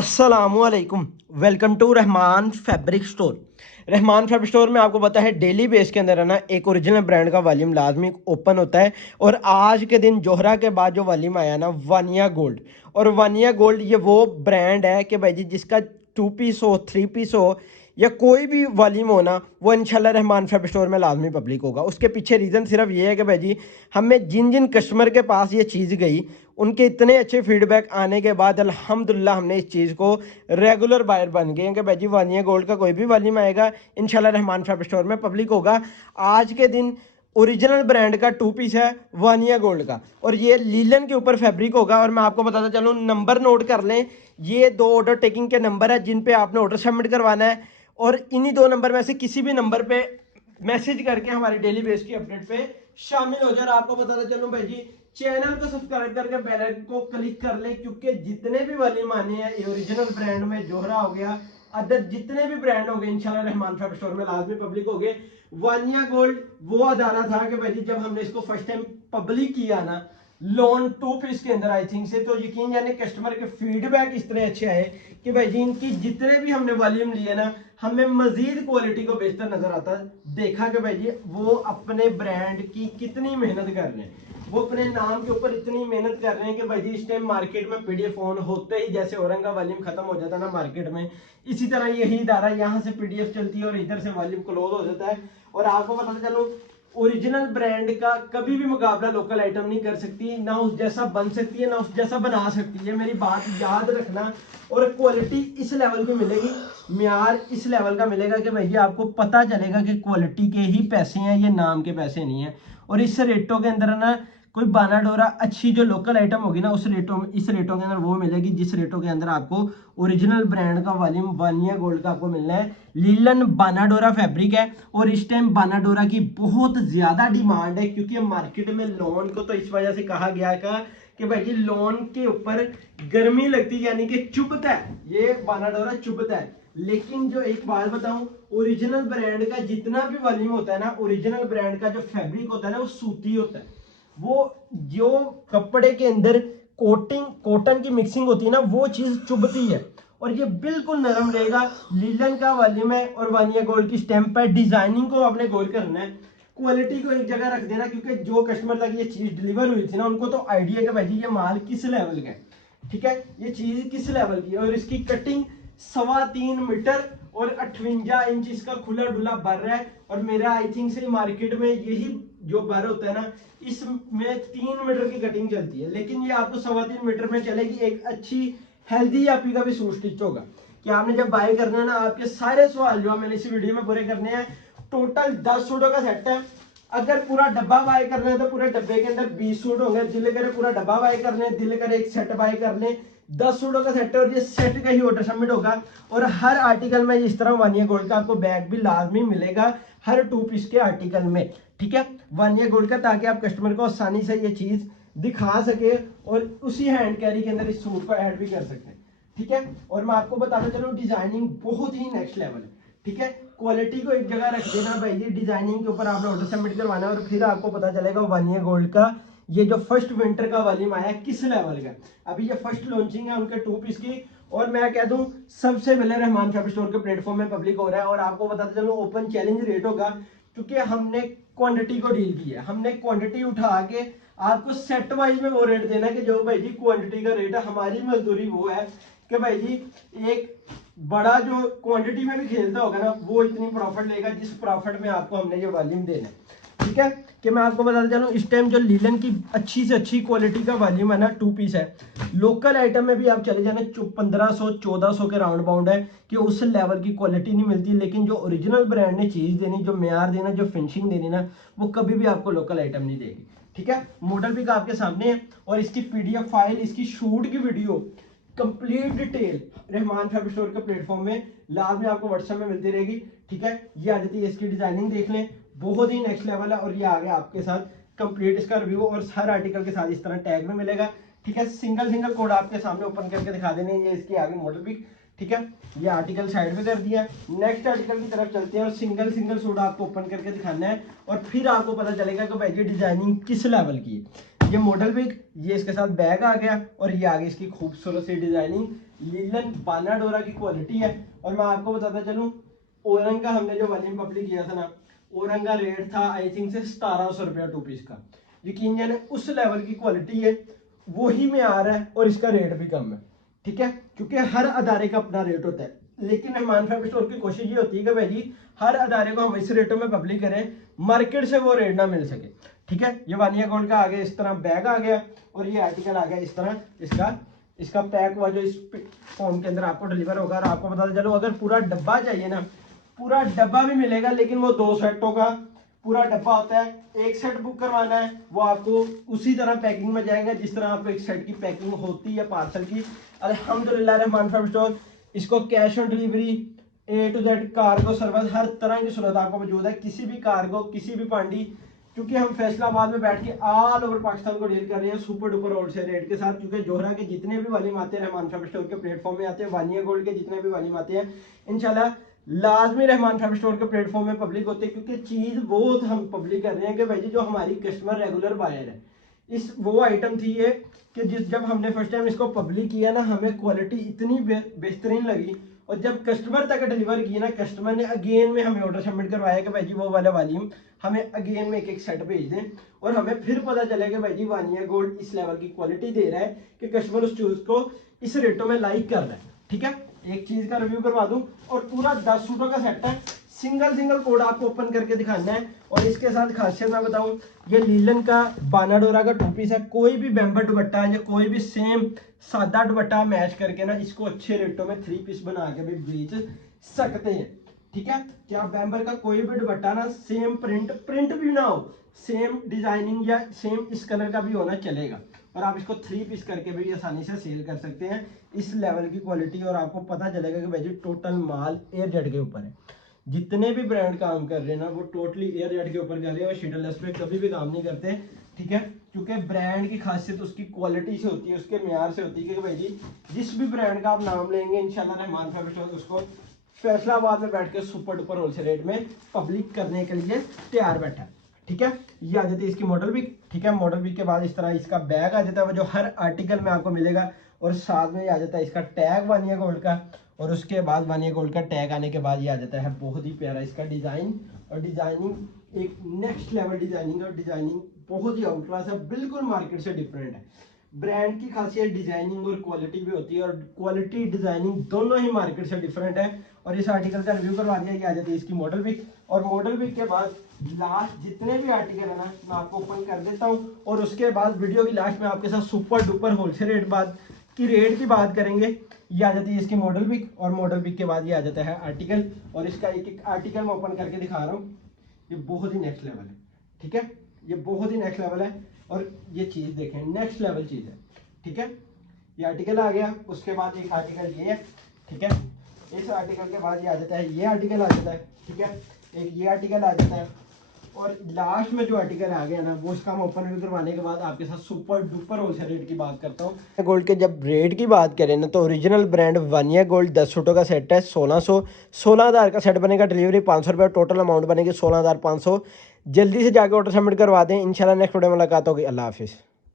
अस्सलामुअलैकुम। Welcome to Rahman fabric store. Rahman fabric store में आपको पता है डेली बेस के अंदर है ना एक ओरिजिनल ब्रांड का वॉल्यूम लाजमी ओपन होता है। और आज के दिन जोहरा के बाद जो वॉल्यूम आया ना वानिया गोल्ड, और वानिया गोल्ड ये वो ब्रांड है कि भाई जी जिसका 2 पीस हो 3 पीस हो या कोई भी वॉल्यूम हो ना वो इंशाल्लाह रहमान फैब्रिक स्टोर में लाजमी पब्लिक होगा। उसके पीछे रीज़न सिर्फ ये है कि भाई जी हमें जिन जिन कस्टमर के पास ये चीज़ गई उनके इतने अच्छे फीडबैक आने के बाद अल्हम्दुलिल्लाह हमने इस चीज़ को रेगुलर बायर बन गए हैं कि भाई जी वानिया गोल्ड का कोई भी वॉल्यूम आएगा इंशाल्लाह रहमान फैब्रिक स्टोर में पब्लिक होगा। आज के दिन ओरिजिनल ब्रांड का 2 पीस है वानिया गोल्ड का, और ये लीलन के ऊपर फैब्रिक होगा। और मैं आपको बताता चलूँ, नंबर नोट कर लें, ये 2 ऑर्डर टेकिंग के नंबर है जिन पे आपने ऑर्डर सबमिट करवाना है। और इन्हीं 2 नंबर में से किसी भी नंबर पे मैसेज करके हमारी डेली बेस की अपडेट पे शामिल हो जाए। आपको बताता चलूँ भाई जी चैनल को सब्सक्राइब करके बेल आइकन को क्लिक कर ले, क्योंकि जितने भी वॉल्यूम आने हैं ये ओरिजिनल ब्रांड में जोहरा हो गया, अदर जितने भी ब्रांड हो गए इंशाल्लाह रहमान फैब्रिक स्टोर में लाजमी पब्लिक हो गए। वानिया गोल्ड वो अदारा था कि भाई जब हमने इसको फर्स्ट टाइम पब्लिक किया ना लोन 2 पीस के अंदर आई थिंक से, तो यकीन जाने कस्टमर के फीडबैक इतने अच्छे आए कि भाई जी इनकी जितने भी हमने वॉल्यूम लिए ना हमें मजीद क्वालिटी को बेहतर नजर आता। देखा कि भाई जी वो अपने ब्रांड की कितनी मेहनत कर रहे हैं, वो अपने नाम के ऊपर इतनी मेहनत कर रहे हैं कि भाई जी इस टाइम मार्केट में पीडीएफ फोन होते ही जैसे औरंग का वॉल्यूम खत्म हो जाता है ना मार्केट में, इसी तरह यही इदारा यहाँ से पीडीएफ चलती है और इधर से वॉल्यूम क्लोज हो जाता है। और आपको पता चलो ओरिजिनल ब्रांड का कभी भी मुकाबला लोकल आइटम नहीं कर सकती, ना उस जैसा बन सकती है ना उस जैसा बना सकती है, मेरी बात याद रखना। और क्वालिटी इस लेवल की मिलेगी, म्यार इस लेवल का मिलेगा कि भैया आपको पता चलेगा कि क्वालिटी के ही पैसे हैं, ये नाम के पैसे नहीं है। और इस रेटों के अंदर ना कोई बाना डोरा अच्छी जो लोकल आइटम होगी ना उस रेटों में, इस रेटों के अंदर वो मिलेगी जिस रेटों के अंदर आपको ओरिजिनल ब्रांड का वॉल्यूम वानिया गोल्ड का आपको मिलना है। लीलन बानाडोरा फैब्रिक है और इस टाइम बानाडोरा की बहुत ज्यादा डिमांड है, क्योंकि मार्केट में लोन को तो इस वजह से कहा गया कि भाई जी लोन के ऊपर गर्मी लगती यानी कि चुभता है, ये बानाडोरा चुभता है। लेकिन जो एक बात बताऊं, ओरिजिनल ब्रांड का जितना भी वॉल्यूम होता है ना, ओरिजिनल ब्रांड का जो फैब्रिक होता है ना वो सूती होता है। वो जो कपड़े के अंदर कोटिंग कॉटन की मिक्सिंग होती है ना वो चीज चुभती है, और ये बिल्कुल नरम रहेगा। लीलन का वॉल्यूम है और वानिया गोल्ड की स्टैंप है। डिजाइनिंग को आपने गौर करना है, क्वालिटी को एक जगह रख देना, क्योंकि जो कस्टमर तक ये चीज डिलीवर हुई थी ना उनको तो आइडिया कि भाई ये माल किस लेवल का है, ठीक है, ये चीज किस लेवल की है। और इसकी कटिंग 3.25 मीटर और 58 इंच इसका खुला डुला बर है। और मेरा आई थिंक से मार्केट में यही जो बर होता है ना इसमें 3 मीटर की कटिंग चलती है, लेकिन ये आपको 3.25 मीटर में चलेगी। एक अच्छी हेल्दी आपी का भी सूट स्टिच होगा कि आपने जब बाय करना है ना आपके सारे सवाल जो मैंने इस वीडियो में पूरे करने हैं। टोटल 10 सूटों का सेट है। अगर पूरा डब्बा बाय करना है तो पूरे डब्बे के अंदर 20 सूट होंगे। दिल करे पूरा डब्बा बाय करने, दिल करे एक सेट बाय करने, 10 सूटों का सेट है और ये सेट का ही ऑर्डर सबमिट होगा। और हर आर्टिकल में इस तरह वानिया गोल्ड का आपको बैग भी लाजमी मिलेगा हर 2 पीस के आर्टिकल में, ठीक है, वानिया गोल्ड का, ताकि आप कस्टमर को आसानी से ये चीज दिखा सके और उसी हैंड कैरी के अंदर इस सूट को ऐड भी कर सकते हैं, ठीक है। और मैं आपको बताता चलूं डिजाइनिंग बहुत ही नेक्स्ट लेवल है, ठीक है। क्वालिटी को एक जगह रख देना भाई जी, डिजाइनिंग के ऊपर आपने ऑर्डर सबमिट करवाना है और फिर आपको पता चलेगा वानिया गोल्ड का ये जो फर्स्ट विंटर का वॉल्यूम आया किस लेवल का। अभी ये फर्स्ट लॉन्चिंग है उनके 2 पीस की, और मैं कह दूं सबसे पहले रहमान फैब्रिक स्टोर के प्लेटफॉर्म में पब्लिक हो रहा है। और आपको बताते चलूं ओपन चैलेंज रेट होगा, क्योंकि हमने क्वांटिटी को डील किया, हमने क्वांटिटी उठा के आपको सेट वाइज में वो रेट देना कि जो भाई जी क्वांटिटी का रेट है। हमारी मजदूरी वो है कि भाई जी एक बड़ा जो क्वांटिटी में भी खेलता होगा ना वो इतनी प्रॉफिट लेगा जिस प्रॉफिट में आपको हमने ये वॉल्यूम देना है, ठीक है। कि मैं आपको बताता चलूं इस टाइम जो लीलन की अच्छी से अच्छी क्वालिटी का वॉल्यूम है ना 2 पीस है। लोकल आइटम में भी आप चले जाना 1500-1400 के राउंड बाउंड है कि उस लेवल की क्वालिटी नहीं मिलती, लेकिन जो ओरिजिनल ब्रांड ने चीज देनी, जो म्यार देना, जो फिनिशिंग देनी ना वो कभी भी आपको लोकल आइटम नहीं देगी, ठीक है। मॉडल पिक आपके सामने है और इसकी पीडीएफ फाइल, इसकी शूट की video, complete detail Rahman fabric store के प्लेटफॉर्म में लाभ में आपको व्हाट्सएप में मिलती रहेगी, ठीक है। ये आ जाती है, इसकी डिजाइनिंग देख लें, बहुत ही नेक्स्ट लेवल है। और ये आ गया आपके साथ कंप्लीट इसका रिव्यू और हर आर्टिकल के साथ इस तरह टैग में मिलेगा, ठीक है। सिंगल सिंगल कोड आपके सामने ओपन करके दिखा देने, ये इसके आगे मॉडल पिक, ठीक है। ये आर्टिकल साइड में कर दिया, नेक्स्ट आर्टिकल की तरफ चलते हैं और सिंगल सिंगल सूट आपको ओपन करके दिखाना है और फिर आपको पता चलेगा कि भाई ये डिजाइनिंग किस लेवल की है। ये मॉडल पिक, ये इसके साथ बैग आ गया और ये आगे इसकी खूबसूरत सी डिजाइनिंग लीलन बाना डोरा की क्वालिटी है। और मैं आपको बताता चलूँ, ओरंग का हमने जो वॉल्यूम पब्लिक किया था ना, ओरंग का रेट था आई थिंक से 1700 रुपया 2 पीस का। यकीन जाने उस लेवल की क्वालिटी है, वो ही में आ रहा है और इसका रेट भी कम है। ठीक है, क्योंकि हर अदारे का अपना रेट होता है, लेकिन रहमान फैब्रिक स्टोर की कोशिश ये होती है कि भाई जी हर अदारे को हम इस रेटों में पब्लिक करें, मार्केट से वो रेट ना मिल सके। ठीक है, ये वानिया गोल्ड का आगे इस तरह बैग आ गया और ये आर्टिकल आ गया इस तरह, इसका पैक हुआ जो इस फॉर्म के अंदर आपको डिलीवर होगा। और आपको बताते चलो, अगर पूरा डब्बा चाहिए ना, पूरा डब्बा भी मिलेगा, लेकिन वो 2 सेटों का पूरा डब्बा होता है। एक सेट बुक करवाना है, वो आपको उसी तरह पैकिंग में जाएगा जिस तरह आपको एक सेट की पैकिंग होती है पार्सल की। अल्हम्दुलिल्लाह रहमान फैब्रिक स्टोर, इसको cash on delivery, A to Z cargo service, हर तरह की सहूलत आपको मौजूद है। किसी भी कार्गो, किसी भी पांडी, क्योंकि हम फैसलाबाद में बैठ के ऑल ओवर पाकिस्तान को डील कर रहे हैं सुपर डुपर होलसेल रेट के साथ। क्योंकि जोहरा के जितने भी वालीम आते हैं रहमान फैब्रिक स्टोर के प्लेटफॉर्म में आते हैं, वानिया गोल्ड के जितने भी वालीम आते हैं इंशाल्लाह लाजमी रहमान फैब्रिक स्टोर के प्लेटफॉर्म में पब्लिक होते हैं। क्योंकि चीज़ वो हम पब्लिक कर रहे हैं कि भाई जी जो हमारी कस्टमर रेगुलर बायर है, इस वो आइटम थी ये कि जब हमने फर्स्ट टाइम इसको पब्लिक किया ना, हमें क्वालिटी इतनी बेहतरीन लगी, और जब कस्टमर तक डिलीवर किया ना, कस्टमर ने अगेन में हमें ऑर्डर सबमिट करवाया कि भाई जी वो वाला वालीम हमें अगेन में एक सेट भेज दें। और हमें फिर पता चला कि भाई जी वानिया गोल्ड इस लेवल की क्वालिटी दे रहा है कि कस्टमर उस चीज़ को इस रेटों में लाइक कर रहा है। ठीक है, एक चीज़ का रिव्यू करवा दूं, और पूरा 10 सूटों का सेट है, सिंगल कोड आपको ओपन करके दिखाना है। और इसके साथ खासियत मैं बताऊं, ये लीलन का बानाडोरा का 2 पीस है। कोई भी बेम्बर दुपट्टा या कोई भी सेम सादा दुपट्टा मैच करके ना, इसको अच्छे रेटों में 3 पीस बना के भी बेच सकते हैं। ठीक है, क्या बेम्बर का कोई भी दुपट्टा ना सेम प्रिंट भी ना हो, सेम डिजाइनिंग या सेम इस कलर का भी होना चलेगा, और आप इसको 3 पीस करके भी आसानी से सेल कर सकते हैं। इस लेवल की क्वालिटी, और आपको पता चलेगा कि भाई जी टोटल माल एयर जेट के ऊपर है। जितने भी ब्रांड काम कर रहे हैं ना, वो टोटली एयर जेट के ऊपर कर रहे हैं और शिटललेस पे कभी भी काम नहीं करते। ठीक है, क्योंकि ब्रांड की खासियत उसकी क्वालिटी से होती है, उसके म्यार से होती है कि भाई जी जिस भी ब्रांड का आप नाम लेंगे इंशाल्लाह रहमान फैब्रिक स्टोर उसको फैसलाबाद में बैठ के सुपर डुपर होलसेल रेट में पब्लिक करने के लिए तैयार बैठा है। ठीक है, ये आ जाती है इसकी मॉडल पिक। ठीक है, मॉडल पिक के बाद इस तरह इसका बैग आ जाता है, वो जो हर आर्टिकल में आपको मिलेगा, और साथ में आ जाता है इसका टैग वानिया गोल्ड का। और उसके बाद वानिया गोल्ड का टैग आने के बाद ये आ जाता है बहुत ही प्यारा इसका डिज़ाइन, और डिज़ाइनिंग एक नेक्स्ट लेवल डिज़ाइनिंग, और डिज़ाइनिंग बहुत ही आउट क्लास है, बिल्कुल मार्केट से डिफरेंट है। ब्रांड की खासियत डिजाइनिंग और क्वालिटी भी होती है, और क्वालिटी डिजाइनिंग दोनों ही मार्केट से डिफरेंट है। और इस आर्टिकल का रिव्यू करवा दिया, ये आ जाती है इसकी मॉडल पिक। और मॉडल पिक के बाद लास्ट जितने भी आर्टिकल है ना, मैं आपको ओपन कर देता हूँ, और उसके बाद वीडियो की लास्ट में आपके साथ सुपर डुपर होलसेल रेट की बात करेंगे। ये आ जाती है इसकी मॉडल पिक, और मॉडल पिक के बाद ये आ जाता है आर्टिकल, और इसका एक एक आर्टिकल मैं ओपन करके दिखा रहा हूँ। ये बहुत ही नेक्स्ट लेवल है। ठीक है, ये बहुत ही नेक्स्ट लेवल है, और ये चीज़ देखें नेक्स्ट लेवल चीज़ है। ठीक है, ये आर्टिकल आ गया, उसके बाद एक आर्टिकल ये है। ठीक है, इस आर्टिकल के बाद ये आ जाता है, ये आर्टिकल आ जाता है। ठीक है, एक ये आर्टिकल आ जाता है, और लास्ट में जो आर्टिकल आ गया ना, वो इसका हम ओपन रिव्यू करवाने के बाद आपके साथ सुपर डुपर होलसेल रेट की बात करता हूँ। गोल्ड के जब रेट की बात करें ना, तो ओरिजिनल ब्रांड वानिया गोल्ड 10 सूटों का सेट है 16,000 का सेट बनेगा। डिलीवरी 500 रुपये, टोटल अमाउंट बनेगी 16,500। जल्दी से जाकर ऑर्डर सबमिट करवा दें। इंशाल्लाह नेक्स्ट वीडियो में मुलाकात होगी। अल्लाह हाफिज़।